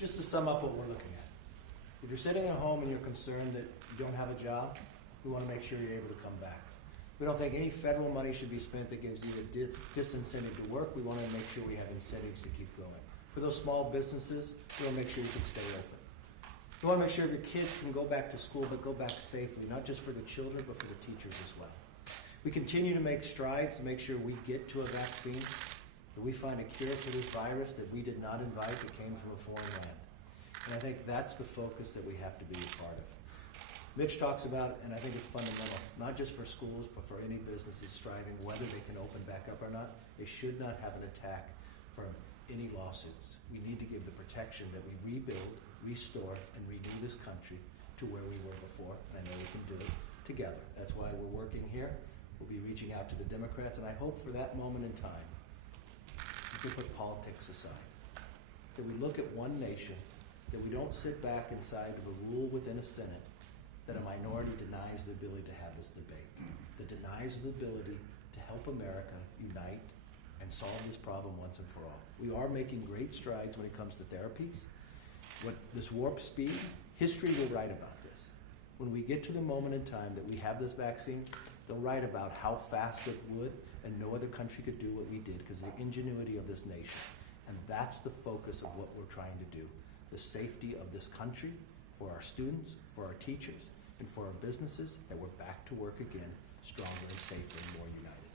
Just to sum up what we're looking at. If you're sitting at home and you're concerned that you don't have a job, we want to make sure you're able to come back. We don't think any federal money should be spent that gives you a disincentive to work. We want to make sure we have incentives to keep going. For those small businesses, we want to make sure you can stay open. We want to make sure your kids can go back to school, but go back safely, not just for the children, but for the teachers as well. We continue to make strides to make sure we get to a vaccine, that we find a cure for this virus that we did not invite, that came from a foreign land. And I think that's the focus that we have to be a part of. Mitch talks about, and I think it's fundamental, not just for schools, but for any businesses striving, whether they can open back up or not, they should not have an attack from any lawsuits. We need to give the protection that we rebuild, restore, and renew this country to where we were before, and I know we can do it together. That's why we're working here. We'll be reaching out to the Democrats, and I hope for that moment in time, we put politics aside, that we look at one nation, that we don't sit back inside of a rule within a Senate that a minority denies the ability to have this debate, that denies the ability to help America unite and solve this problem once and for all. We are making great strides when it comes to therapies. What this warp speed, history will write about this. When we get to the moment in time that we have this vaccine, they'll write about how fast it would, and no other country could do what we did because of the ingenuity of this nation. And that's the focus of what we're trying to do. The safety of this country, for our students, for our teachers, and for our businesses, that we're back to work again, stronger and safer and more united.